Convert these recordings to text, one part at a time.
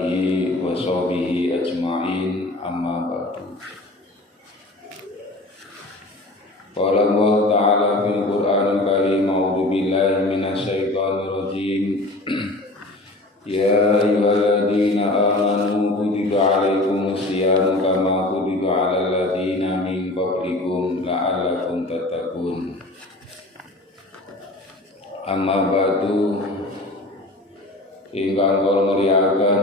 wa sahbihi ajma'in amma ba'du. Qala Allah ta'ala fil Qur'anil Karim, a'udzu billahi minasy syaithanir rajim. Ya ayyuhalladzina amanu kutiba 'alaikumus syiyamu kama kutiba 'alal ladzina min qablikum la'allakum tattaqun. Amma ba'du. Ingkang kula mulyakaken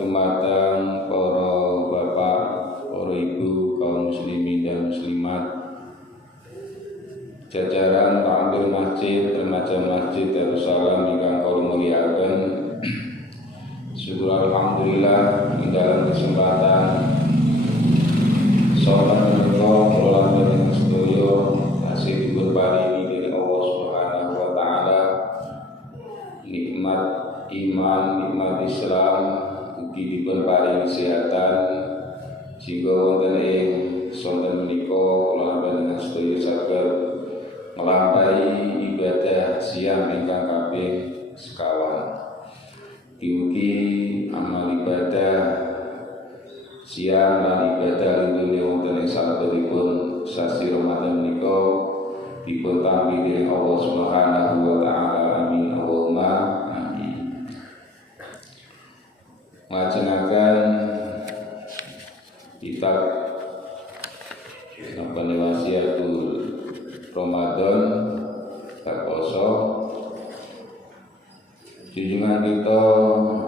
dumateng para bapak, para ibu, kaum muslimin dan muslimat, jajaran takmir masjid, remaja masjid Darussalam ingkang kula mulyakaken. Syukur alhamdulillah ing dalam kesempatan salat menika kula panjenengan sedaya tasih dipun paringi dening Allah Subhanahu wa taala nikmat iman, nikmat Islam, ugi dipun paringi kesehatan sehingga wonten ing sonten menika kula panjenengan sedaya saged nglampahi ibadah siang ingkang kaping sekawan. Diugi amal ibadah siang lan ibadah dunya wonten ing salebetipun sasi Ramadan menika dipun tampi dening Allah Subhanahu wa taala. Amin Allahumma amin. Nglajengaken kitab Wasiatul Ramadan bab poso. Junjungan kita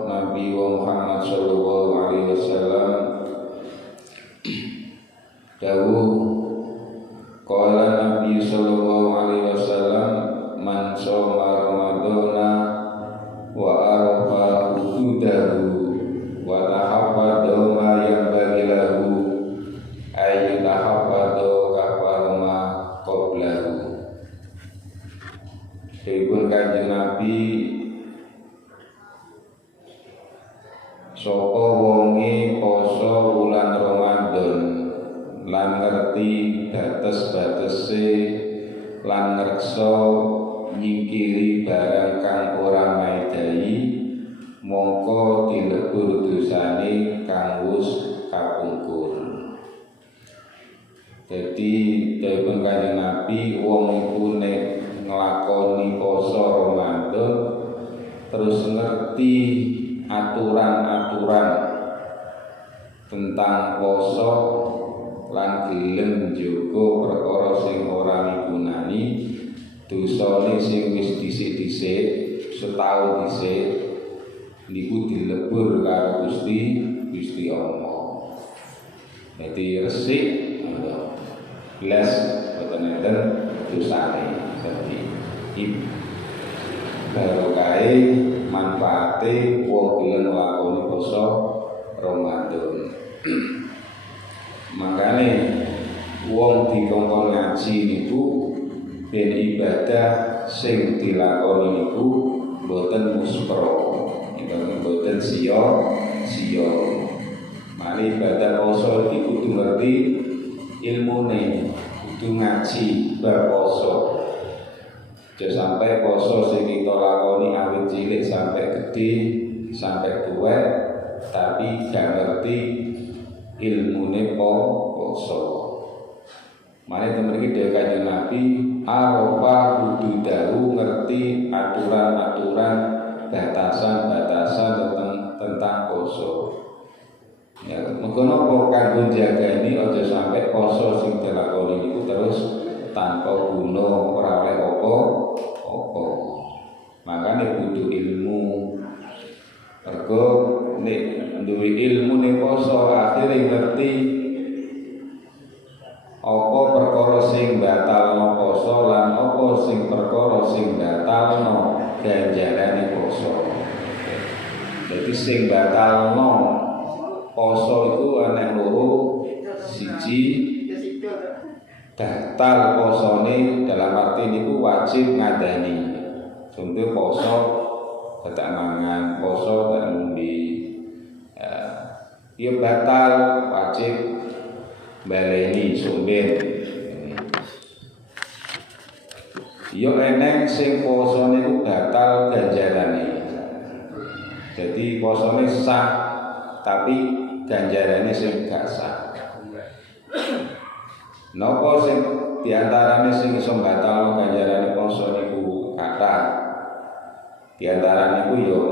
Nabi Muhammad sallallahu alaihi wasallam dawuh, qala Nabi sallallahu alaihi wasallam, man shoma ramadhana wa arafa hududahu wa tahaffadha ma yanbaghi lahu ay tahaffadha kafarma qablahu. Dipun Kanjeng Nabi, sapa wonge poso wulan Ramadan lan ngerti bates-batese lan ngreksa nyingkiri barang kang ora maidai, mongko dilebur dosane kang wis kapungkur. Jadi dipun Kanjeng Nabi, wong iku nek nglakoni poso Ramadan terus ngerti aturan-aturan tentang poso lan gelem njaga perkara sing ora migunani, dosane sing wis dhisik-dhisik setahun dhisik niku dilebur karo Gusti Allah. Dadi resik belas boten enten dosane. Dadi barokahe manfaate wong gelem nglakoni poso Ramadan. Makane wong dikongkon ngaji niku ben ibadah sing dilakoni niku boten muspro, boten sia-sia. Mari ibadah poso iku kudu ngerti ilmune, kudu ngaji bab poso. Aja sampai poso sing kita lakoni awit cilik sampai gede, sampai tuwek, tapi gak ngerti ilmune poso. Mari temen iki dhewe Kanjeng Nabi arafa hududahu, ngerti aturan-aturan, batasan-batasan tentang poso. Ya, mengkono apa kanggo jagani aja sampai poso sing dilakoni niku terus tanpa guna, ora oleh apa-apa. Makane kudu ilmu. Mergo nek duwe ilmu ning poso akhire ngerti apa perkara sing batalno poso lan apa sing perkara sing batalno ganjarane poso. Dadi sing batalno poso itu ana loro. Siji, batal posone dalam arti niku wajib ngadani. Contoh poso tak mangan, poso tak ngombe. Ya batal, wajib baleni sumber. Ya eneng sing posone niku batal ganjarane. Jadi posone sah tapi ganjarane sing gak sah. Napa sing diantarane sing iso batalno ganjarane poso niku kathah. Diantarane niku yo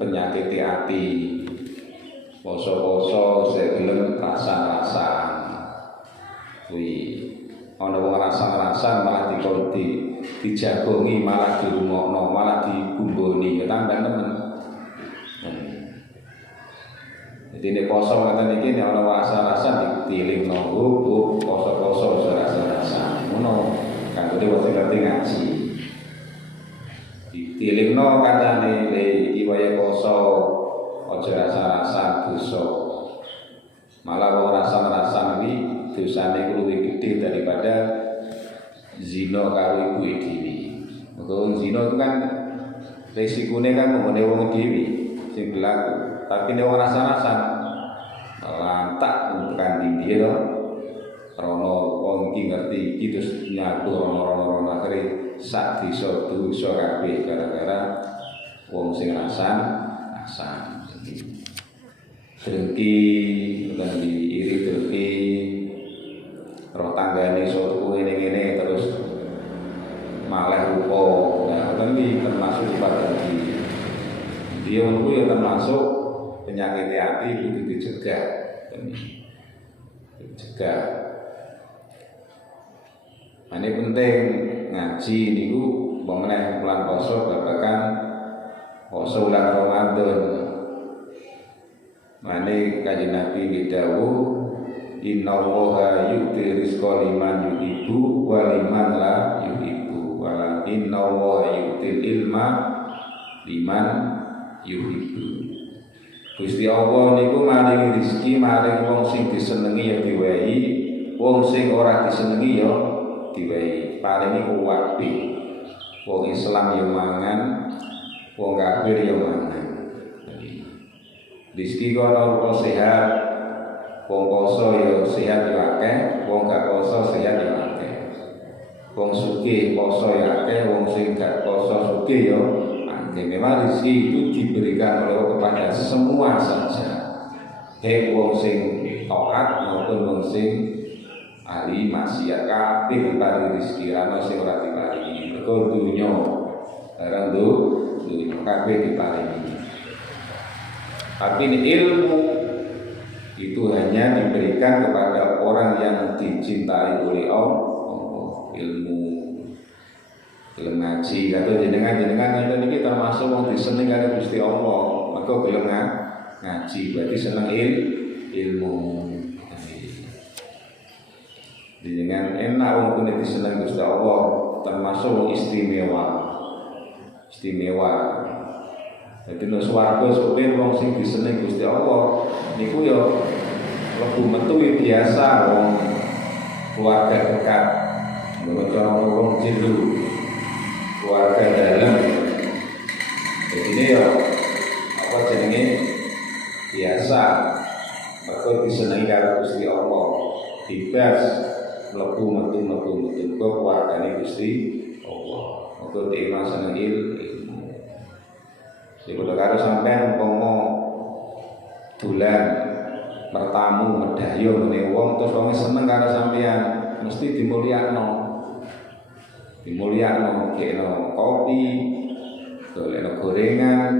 penyakit hati. Poso-poso sing gelem rasa-rasan. Kuwi ana wong rasa-rasan malah dikonti, dijagongi malah dirumokno, malah dibumboni, ya tambah nemen. Jadi ini poso ngoten iki nek ana rasa-rasan ditilingno, poso-poso rasa-rasan. Ngono kanggone wong ngerti ngaji. Ditilingno kancane iki wae poso, aja rasa-rasan dosa. Malah wong rasa-rasan iki dosane luwih gede daripada zina karo ibu dhewe. Mergo zina itu kan resikone kan ngene wong dhewe sing berlaku. Tapi nek wong rasa-rasan lantak tekan ndi to. Rono wong iki ngerti iki terus nyatu rono akhire sak desa dosa kabeh gara-gara wong sing rasan. Drengki lan diiri drengki roh tanggane iso tuku ngene-ngene terus malah rupa. Nah, iki termasuk sifat drengki. Dia menunggu yang termasuk penyakit hati itu dicegah. Ini penting ngaji niku mengenai bulan poso babakan poso bulan Ramadan. Mane kanjeng Nabi dawuh innallaha yu'ti rizqa liman yuhibbu wa liman la yuhibbu wa innallaha yu'til ilma liman yuhibbu. Gusti Allah niku maringi rezeki maring wong sing disenengi ya diwehi, wong sing ora disenengi ya diwehi. Paringi kuwabe. Wong Islam ya mangan, wong kafir ya mangan. Rezeki kono rupa sehat, wong poso ya sehat ya akeh, wong gak poso sehat ya akeh. Wong sugih poso ya akeh, wong sing gak poso sugih ya. Memang rezeki itu diberikan oleh Allah kepada semua saja. Baik wong sing taat maupun wong sing ahli maksiat kabeh diparingi rezeki ana sing ora diparingi. Mergo dunya barang dunya kabeh diparingi. Tapi ilmu itu hanya diberikan kepada orang yang dicintai oleh Allah. Ilmu gelem ngaji kata jenengan ngene iki termasuk wong diseneng karo Gusti Allah. Maka gelem ngaji berarti seneng ilmu. Jenengan enak wong kuwi diseneng Gusti Allah, termasuk wong istimewa. Jadi nang swarga supir wong sing diseneng Gusti Allah niku ya lebu metu biasa wong keluarga dekat. Menurut wong jilu keluarga dalam. Jadi ini ya apa jenenge biasa. Maka disenengi karo Gusti Allah. Bebas mlebu metu kok keluargane Gusti Allah. Maka tema seneng ilmu. Sing kudu karo sampean umpama dolan bertamu medhayo ngene wong terus wong seneng karo sampean mesti dimulyakno. Kena kopi, golekno gorengan,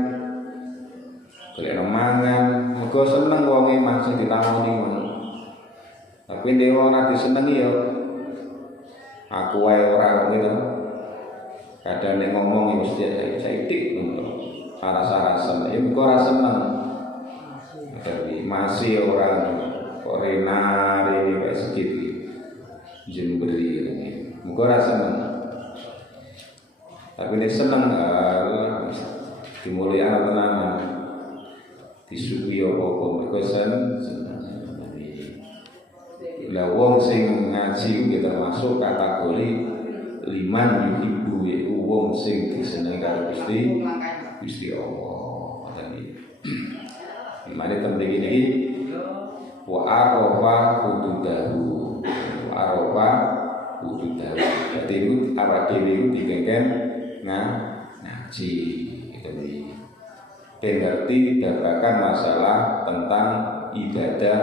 golekno mangan, mergo seneng wonge mangsung ditamoni ngono. Tapi nek ora disenengi ya aku wae ora ngono. Kadang nek ngomong mesti saitik ngono. Rasa-rasa ya mergo ora seneng. Tapi masih orang korenari iki wis sedikit jemberi ngene. Mergo ora seneng. Tapi ini seneng dimulyakno tenanan disuguhi apa-apa mergo seneng. Lah wong sing ngaji iki termasuk kategori liman yuhibbu yaiku wong sing disenengi karo Gusti Allah. Tadi mari penting iki wa arafa hududahu. Jadi itu awak dhewe iku dikengken ngaji gitu nih. ben ngerti babagan masalah tentang ibadah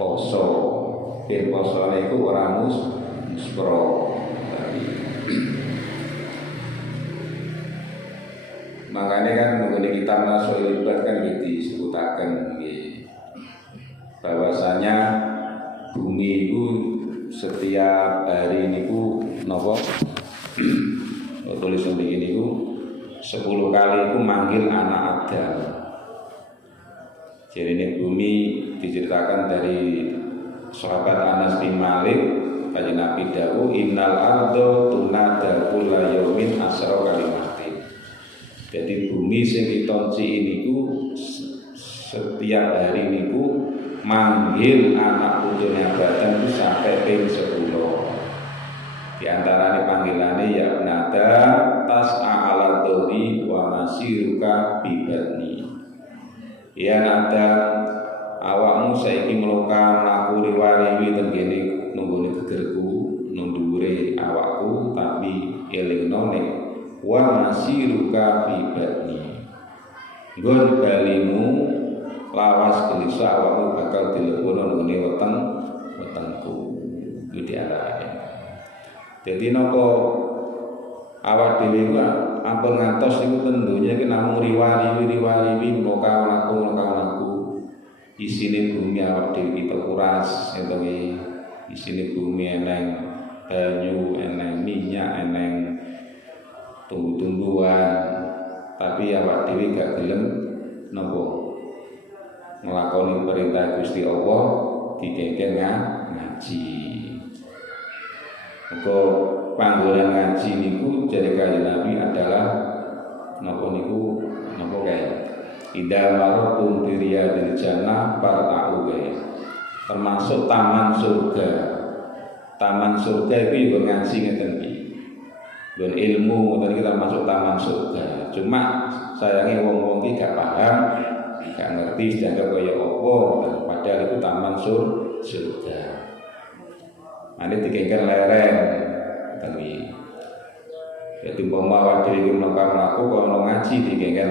poso. Ben posone iku ora muspro. Makanya kan mengenai kita masuk ibadah kan disebutaken bahwasanya bumi itu setiap hari niku napa tulis begini niku 10 kali itu manggil anak Adam. Jadi ini bumi diceritakan dari sahabat Anas bin Malik, Kanjeng Nabi dawuh innal ardo tunada kulla yaumin asra kalimatin. Jadi bumi sing ditonci niku setiap hari niku manggil anak putune Adam itu sampai ping 10. Di antara panggilannya ya nada tas'a ala dori wa masiruka bibatni. Ya nada awakmu saiki meloka mlaku riwariwi tengene nunggone gegerku nundure awakku tapi elingno nek wa masiruka bibatni. Nggon balimu lawas gelisah awakmu bakal dilebono nggone wetengku. Iki diarani. Jadi nopo awak dhewe ampun ngantos iku tentunya ki namung riwari-riwari moka laku isine bumi awak dhewe kita kuras utawi isine bumi eneng banyu eneng minyak eneng tumbuh-tumbuhan tapi awak dhewe gak gelem nopo nglakoni perintah Gusti Allah dikengken ngaji. Maka panggonan ngaji niku jadi Kanjeng Nabi adalah napa niku napa kae idza maratum bi riyadil jannah farta'u kae termasuk taman surga. Taman surga itu juga ngaji ngeten iki. Dan ilmu ngoten iki termasuk taman surga. Cuma sayangnya wong-wong iki gak paham, gak ngerti sedangkan kaya apa padahal itu taman surga. Ane dikengken lereng tapi jadi umpama awak dhewe iki mlaku kono ngaji dikengken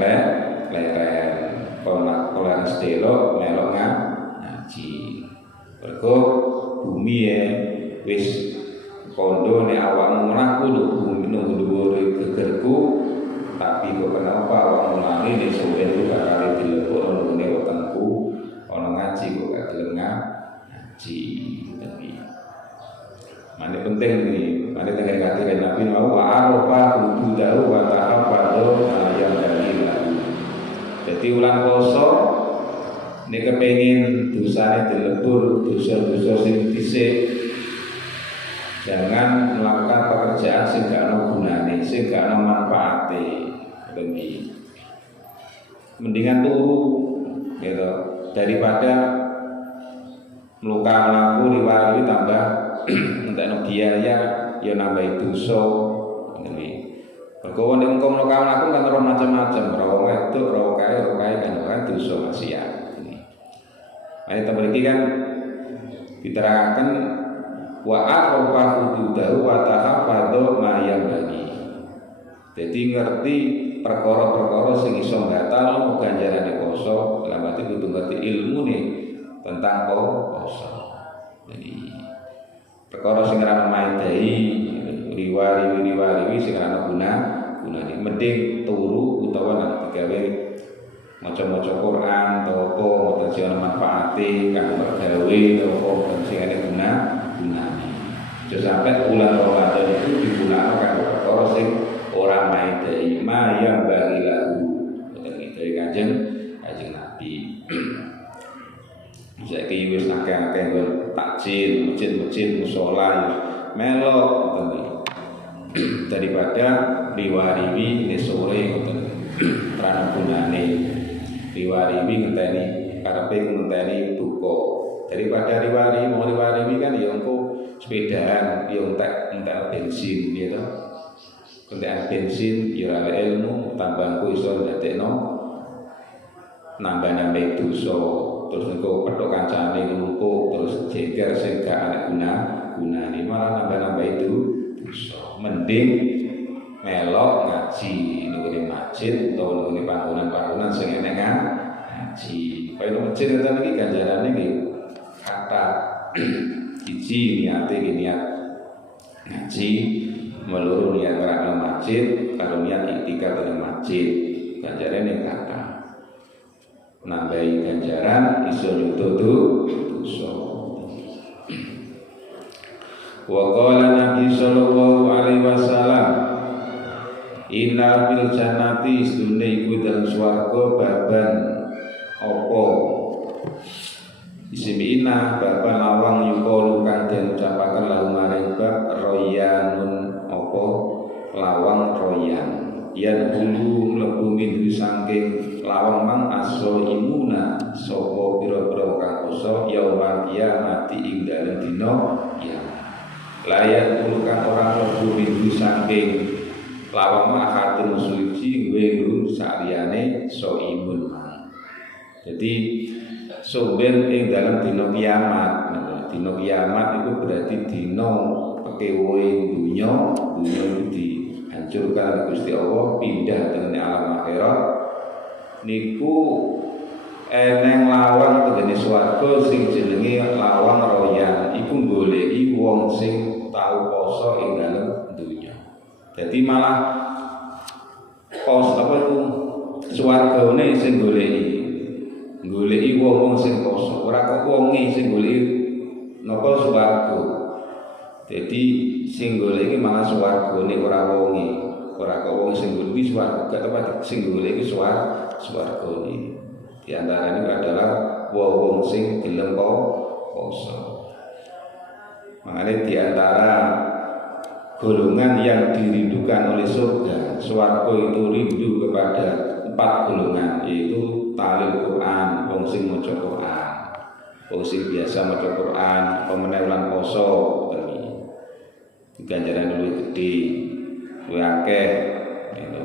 lereng kono sedelo melok ngaji. Mergo bumi wis kondo nek awakmu mlaku bumi nang dhuwure gegerku tapi kok kenapa awakmu lali nek sampeyan ku gak kali dilebokno ngene wetengku ana ngaji kok gak gelem ngaji. Mana penting ini, mana dengan kata Nabi mau arafa hududahu wa tahafadhu ayam dari lalu. Jadi ulang poso, ini kepengin dosanya dilebur, dosa-dosa sing dhisik. Jangan melakukan pekerjaan sing gak ana gunane, sing gak ana manfaate. Demi mendingan turu, gitu, daripada meluka laku riwayat tambah entekno biaya ya nambah dosa ngene. Mergo nek engko mlokane aku kan ora macam-macam, ora wedok, ora kae kan dosa maksiat. Ayat terbeliki kan diterangkan wa aqrafa hududahu wa tahafadhu ma yambagi. Jadi ngerti perkara-perkara sing iso batal ganjarane poso, dalam arti kudu ngerti ilmune tentang poso. Jadi perkara sing ora maidai riwari sing ora gunane mending turu utawa nang digawe maca-maca Quran atau apa ngoten sing ana manfaate kang mergawe apa sing ana gunane. Aja sampai bulan Ramadan itu digunakan kanggo perkara sing ora maidai mayang bagi lagu. Ngoten iki dari Kanjeng Nabi. Saiki wis akeh-akeh takjil, masjid-masjid, mushola melok ngoten. Daripada riwariwi ini sore ngoten. Prana gunane riwariwi ngenteni karepe ngenteni buka. Daripada riwariwi kan ya engko sepedaan, ya entek bensin gitu. Kentekan bensin ya ora ilmu, tambahku iso ndadekno nambah-nambah dosa. Terus engko petok kancane numpuk terus jeger sing gak ana gunane malah nambah-nambah itu dosa. Mending melok ngaji nggone masjid utawa nggone panggonan-panggonan sing enek ngaji. Kaya masjid ngeten iki ganjarane nggih kata siji niate niat ngaji, meluru niat ngrangno masjid, karo niat iktikaf ing masjid. Ganjarane kata nambahi ganjaran iso nyututu dosa. Wa qala Nabi sallallahu alaihi wasallam inna bil jannati istune iku dalam swarga baban apa ismina baban lawang yukalu kang den ucapaken lahu maring bab royanun apa lawang royan yan bulu mlebu minhu saking lawang mang aso imuna sapa pira-pira kang poso yaumul kiamati ing dalem dina kiamat layak kulukan orang lebu minggu saking lawang makatin suci ngwengru saliyane soimun. Jadi soben ing dalam dina kiamat. Dina kiamat itu berarti dina pekewoe dunya itu dihancurkan Gusti Allah pindah dengan alam akhirat niku eneng lawang tegene swarga sing jenenge lawang royan iku goleki wong sing tau poso ing dalem dunya. Jadi malah poso apa iku swargane sing goleki wong sing poso, ora kok wonge sing goleki napa swarga. Jadi sing goleki malah swargane ora wonge, ora kok wong sing goleki swarga, tepat sing goleki swargane. Di antara ini adalah wong sing gelem poso. Makanya di antara golongan yang dirindukan oleh surga, swarga itu rindu kepada 4 golongan, yaitu talil Quran, wong sing maca Quran, wong sing biasa maca Quran, pemenelan poso, ganjaran luwih gedhe, luwih akeh, gitu.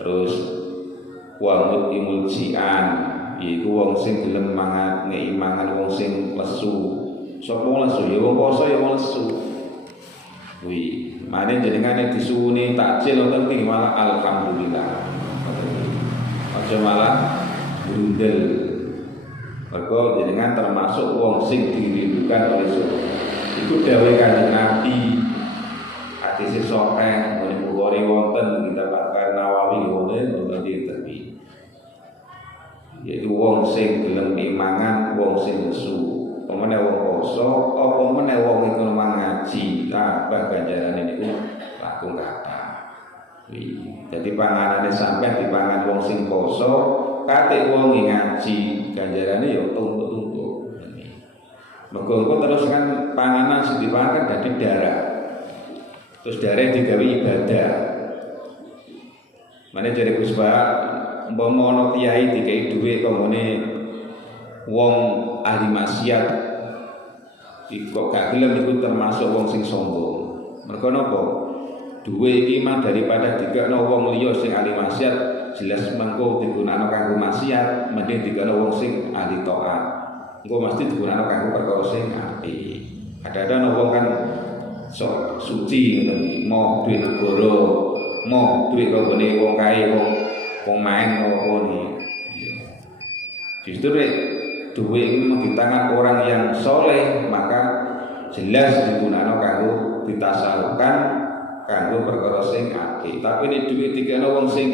Terus wamut imuljian, yaitu wong sing gelem mangan ngeimangan wong sing lesu. Sapa lesu ya wong poso ya wong lesu. Kuwi mane jenengane disuwuni takjil wonten iki malah alhamdulillah. Aja malah brundel. Mergo jenengan termasuk wong sing dirindukan oleh surga. Iku dawuh Kanjeng Nabi. Hadis sahih Bukhari wonten kitab Nawawi wonten iki. Yaitu wong sing gelem imangan, wong sing lesu. Pemene wong poso, apa meneh wong iku ngaji, tambah ganjarane niku langkung kathah. Jadi panganane sampean dipangan wong sing poso, kate wong ngaji, ganjarane ya tumpuk-tumpuk. Mergo terus kan panganan sing dipangan dadi darah. Terus darah digawe ibadah. Mane jare Gus Pak umpama ana kiai dikai dhuwit kanggo wong ahli maksiat kok gak gelem iku termasuk wong sing sombong. Mergo napa? Duwe iki mah daripada dikekno wong liya sing ahli maksiat, jelas mengko digunakno kanggo maksiat, mending dikekno wong sing ahli taat. Engko mesti digunakno kanggo perkara sing apik. Kadang-kadang wong kan sok suci ngono, mau duwe negara, mau duwe kanggone wong kae, wong main ngono. Justru duit ini di tangan orang yang soleh, maka jelas digunakan kanggo ditasalurkan kanggo perkara sing apik. Tapi ini duit dikene wong sing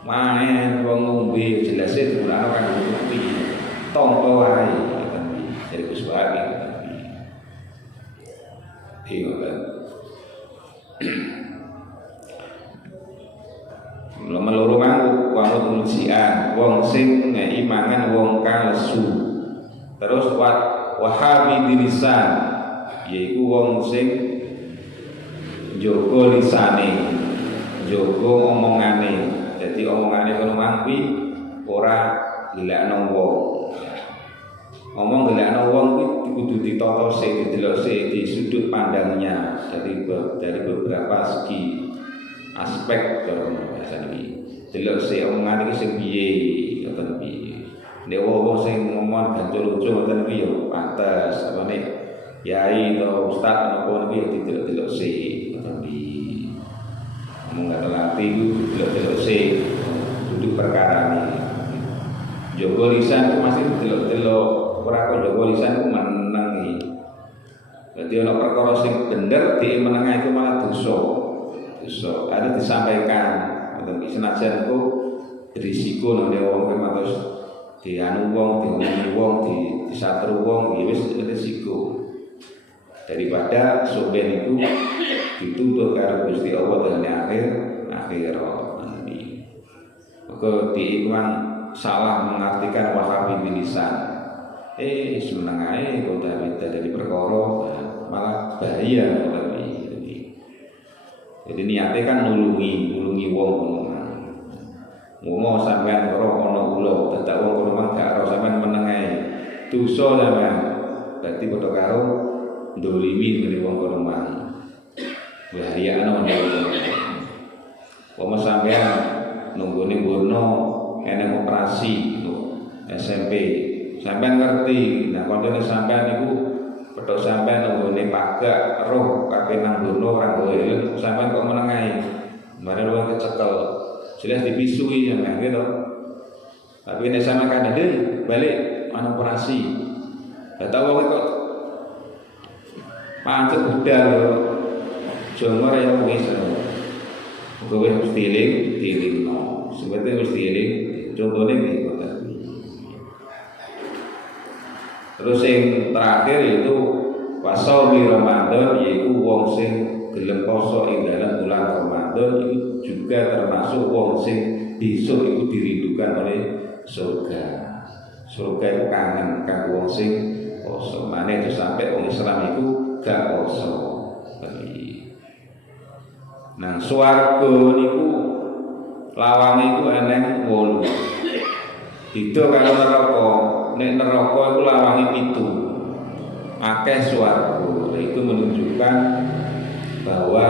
main, wong ngombe, jelas digunakan kanggo apik. Tompo wae jadi Gus Wahabi. Iya kan. Meloro mangku wong muljian, wong sing ngeimangan wong kang lesu. Terus wahabi dirisan, yaiku wong sing njogo lisane, njogo omongane. Jadi omongane kono mangki ora dilakno wong. Ngomong dilakno wong kuwi kudu ditata sik, didelok sik di sudut pandangnya dari beberapa segi aspek bahasa iki. Delok sik omongan iki sing piye, ngoten piye. Nek wong sing ngomong gancul-uncul ngoten iki ya pantes, apane yai atau ustaz napa niki didelok-delok sik, ngoten piye. mung ngatelaati iku delok-delok sik duduk perkara ini. Jaga lisan itu masih delok-delok ora kok jaga lisan itu meneng iki. Dadi ana perkara sing bener di menengah itu malah dosa. Dosa ada disampaikan ngoten iki senajan ku berisiko nang wong terus dianu wong, diomongin wong, disatru wong, ya wis risiko. Daripada soben itu dituntut karo Gusti Allah dan akhirat. Maka diiklan salah mengartikan wahabi bilisan. Seneng ae kok dari perkara malah bahaya tapi. Jadi niatnya kan nulungi wong ngomong sampean ora ana ulo, dadak wong kono mang gak ora sampean meneng ae. Dosa sampean. Berarti padha karo ndolimi ngene wong kono mang. Bahaya ana wong. Wong sampean nunggone mburno enek operasi SMP. Sampean ngerti, nah kontene sampean iku pedhot sampean nunggone pagak roh kabeh nang mburno ora golek. Sampean kok meneng ae. Mare luwih kecekel. Jelas dipisui yang gitu. Tapi nek sama kan balik ana operasi. Lah tau wong kok pancet budal yo. Jongor ya wis. Kowe wis dilingno. Sebetulnya wis diling. Contone iki kok. Terus yang terakhir itu wasaumi Ramadan, yaitu wong sing gelem poso ing dalam bulan Ramadan itu juga termasuk wong sing besok itu dirindukan oleh surga. Surga itu kangen kan wong sing poso. Mane itu sampai wong Islam itu gak poso. Nah, swarga niku lawange iku eneng 8. Itu kalau neraka, nek neraka iku lawange 7. Akeh swarga. Itu menunjukkan bahwa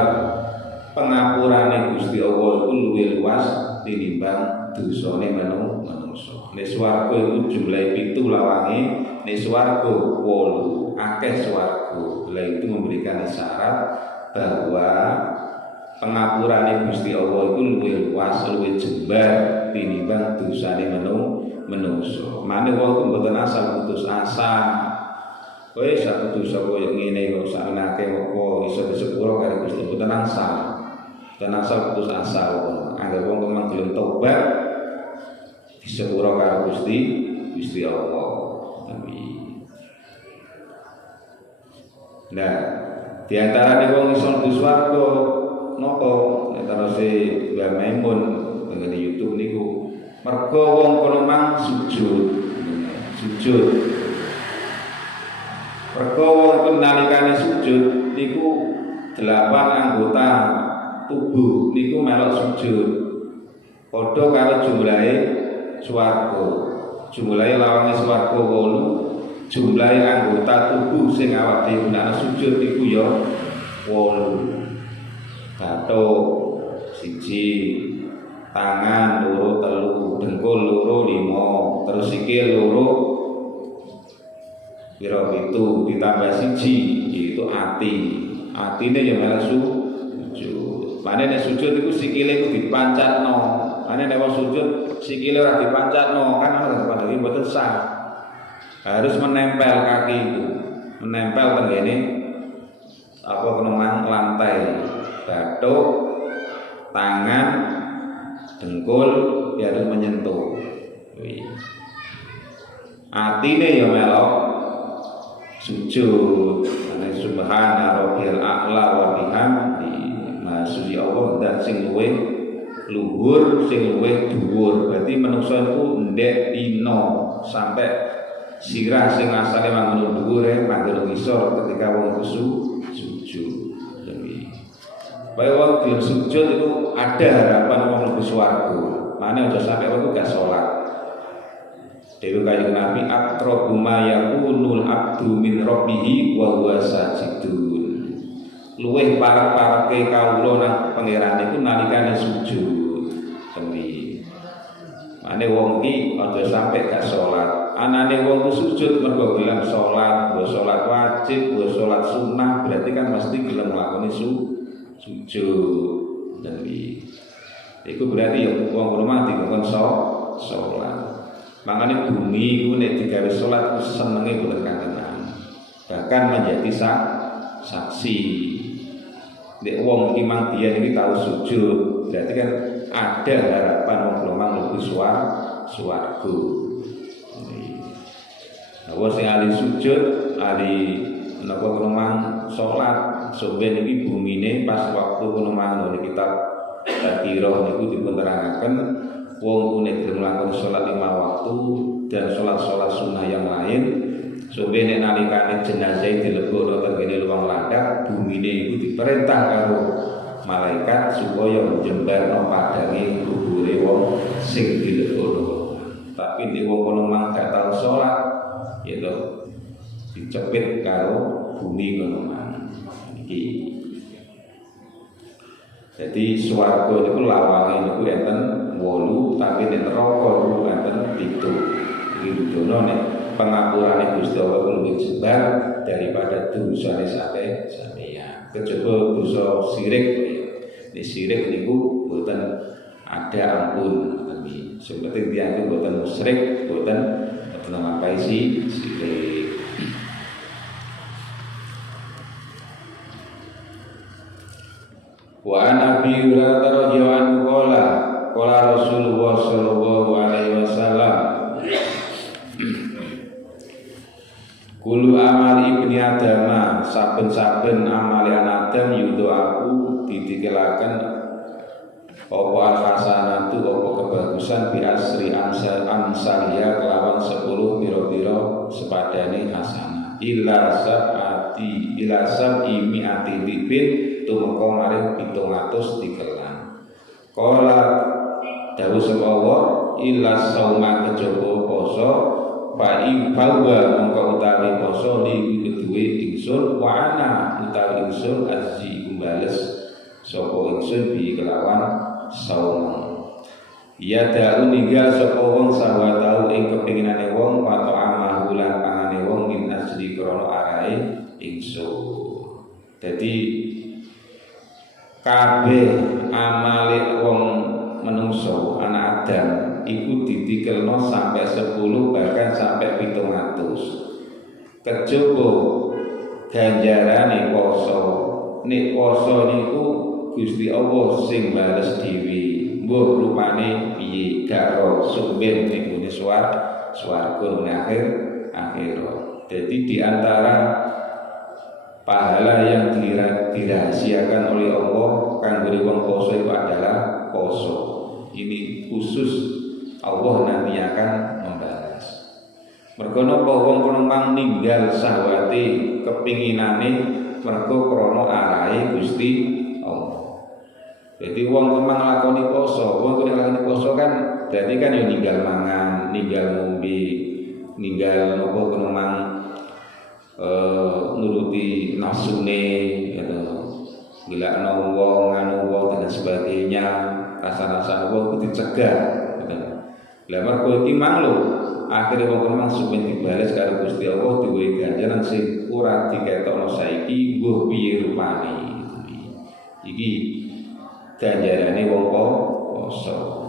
pengapurane Gusti Allah itu luwih luas tinimbang dosane manungsa. Nek swarga iku jumlahe 7 lawange, nek swarga 8, akeh swarga. Lah itu memberikan isyarat bahwa pengapurane Gusti Allah itu luwih luas, luwih jembar tinimbang dosane manungsa. Mane wong ku mboten asal putus asa. Kowe sak dosa koyo ngene kok saknake apa iso disepuro karo Gusti Allah tenang asal. Tenang asal putus asa wong. Anggere wong memang gelem tobat disepuro karo Gusti Allah. Amin. Nah, di antara wong iso mlebu swarga napa terus Mbah Maimun ngene YouTube niku mergo wong kono mang sujud. Mergo wong nalikane sujud niku 8 anggota tubuh niku melok sujud. Padha karo jumlahe swarga. Jumlahe lawange swarga 8, jumlahe anggota tubuh sing awak dhewe gunakna sujud niku ya 8. Bathuk 1, tangan 2, 3, dengkul 2, 5, terus sikil 2, piro 7 ditambah 1 yaitu ati. Atine ya malah sujud. Mane nek sujud iku sikile iku dipancatno. Mane nek sujud sikile ora dipancatno kan ora padha mboten sah. Harus menempel kaki itu. Menempel tengene apa kenang lantai. Bathuk, tangan, dengkul ya harus menyentuh. Atine ya melok sujud. Subhana rabbiyal a'la wa bihamdi. Maksud Allah dan sing luwih luhur, sing luwih dhuwur. Berarti manungsa iku ndek dina sampai sirah sing asale manggon dhuwur manggon ngisor ketika wong sujud. Baik wong gelem sujud itu ada harapan wong mlebu swarga. Mane aja sampai wong gak salat. Dewi Kanjeng Nabi aqrabu ma yakunul abdu min rabbih wa huwa sajidun. Luwih parek-pareke kawula nang pangerane iku nalikane sujud. Tembi. Mane wong iki aja sampai gak salat. Anane wong sujud mergo gelem salat, mbok salat wajib, mbok salat sunah, berarti kan mesti gelem nglakoni sujud. Iku berarti ya wong kono mah dikon salat. Makanya bumi iku nek digawe salat ku senenge boten kangenan. Bahkan menjadi saksi. Nek wong iki mang biyen iki tau sujud, berarti kan ada harapan wong lumang mlebu swarga. Nah, sing ahli sujud, ahli napa lumang salat, sampeyan iki bumine pas waktu lumang niki kitab Tadhirah niku dipun terangaken wong nek mlakukan salat 5 waktu dan salat-salat sunnah yang lain, sampeyan nek nalikane jenazah dilebokno teng kene luwang ladak, bumine iku diperintah karo malaikat supaya njembarno padange kubure wong sing dilebokno. Tapi nek wong kono mang gak tau salat, ya to dicepit karo bumi kono mang. Iki jadi swarga niku lawange niku enten 8, tapi nek neraka niku enten 7. Iki dudono nek pengapurane Gusti Allah luwih jebar daripada dosane sampeyan. Kejaba dosa sirik. Nek sirik niku boten ada ampun. Sing penting tiyang boten musyrik, boten ngapain sih sirik. Wa an Abi Hurairah radhiyallahu anhu qala Rasulullah sallallahu alaihi wasallam Kulu amal ibni Adam, saben-saben amal anak Adam yudo aku ditikelaken apa al-hasanatu apa kebagusan bi asri amsalia kelawan 10 pira-pira sepadane hasanah ila sab'i mi'ati dhibin tumeka maring 700 dikelan. Kala dawuh sapa Allah illa sauma kejaba poso fa ibawa mongko utawi poso li kedue ingsun wa ana utawi ingsun azzi kumbales sapa ingsun bi kelawan saum. Ya da'u ninggal sapa wong sawa tau ing kepinginane wong wa ta'amahu lan pangane wong min asli krana arahe ingsun. Dadi kabeh amale wong menungso anak Adam iku ditikelno sampai 10 bahkan sampai 700. Kejaba ganjarane poso. Nek poso niku Gusti Allah sing bales dhewe. Mbok rupane piye karo sumber ning gone swarga akhir. Jadi di antara pahala yang dirahasiakan oleh Allah kanggo wong poso itu adalah poso. Ini khusus Allah nanti akan membalas. Mergo napa wong kono mang ninggal sahwate kepinginane mergo krana arahe Gusti Allah. Jadi wong memang lakoni poso, wong lakoni poso kan berarti kan yo ninggal mangan, ninggal ngombe, ninggal napa kono mang nuruti nafsune gitu. Gilakno wong anu wong dan sebagainya, rasa-rasa wong kudu dicegah gitu. Lah mergo iki mang lho, akhire wong memang supen dibales karo Gusti Allah duwe ganjaran sing ora diketokno saiki mbuh piye rupane. Iki ganjarane wong poso.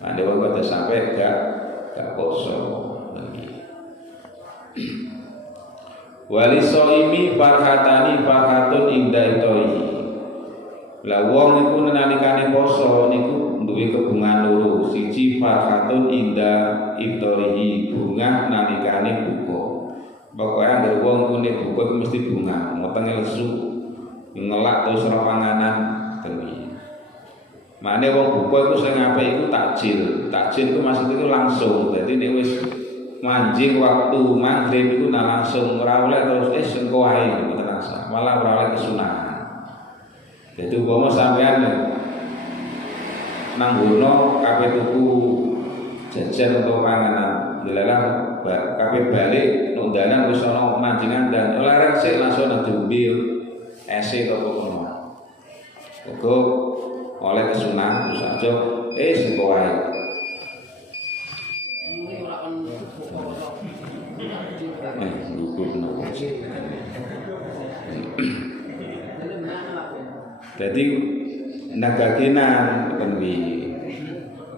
Ane wong kok sampai gak poso. Wali soimi farhatani farhatun inda itohi. Lah wong niku nalikane poso niku duwe kebungan loro. Siji farhatun inda iftorihi, bunga nalikane buka. Pokoke anggere wong kuwi buka mesti bunga, motenge lesu, ngelak terus ora panganan. Mane wong buka iku sing apik iku takjil. Takjil iku maksud itu langsung. Dadi nek wis manjing waktu maghrib iku langsung ora oleh terus engko wae niku terasa. Malah ora oleh kesunahan. Dadi umpama sampean nang ngono kabeh tuku jajan untuk panganan. Dilarang kabeh balik nang dalan wis ana manjingan dan oleh sik langsung nang diombe ese to kono. Kok oleh kesunahan terus aja engko wae. Jadi nagagenan penwi.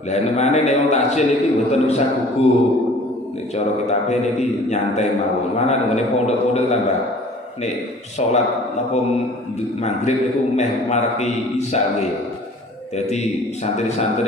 Lah nemane nek wong takjil iki mboten usah gugup. Nek cara kitabe niki nyantai mawon. Mana ngene pondok-pondok tambah nek salat napa maghrib niku meh mareki isya nggih. Dadi santri-santri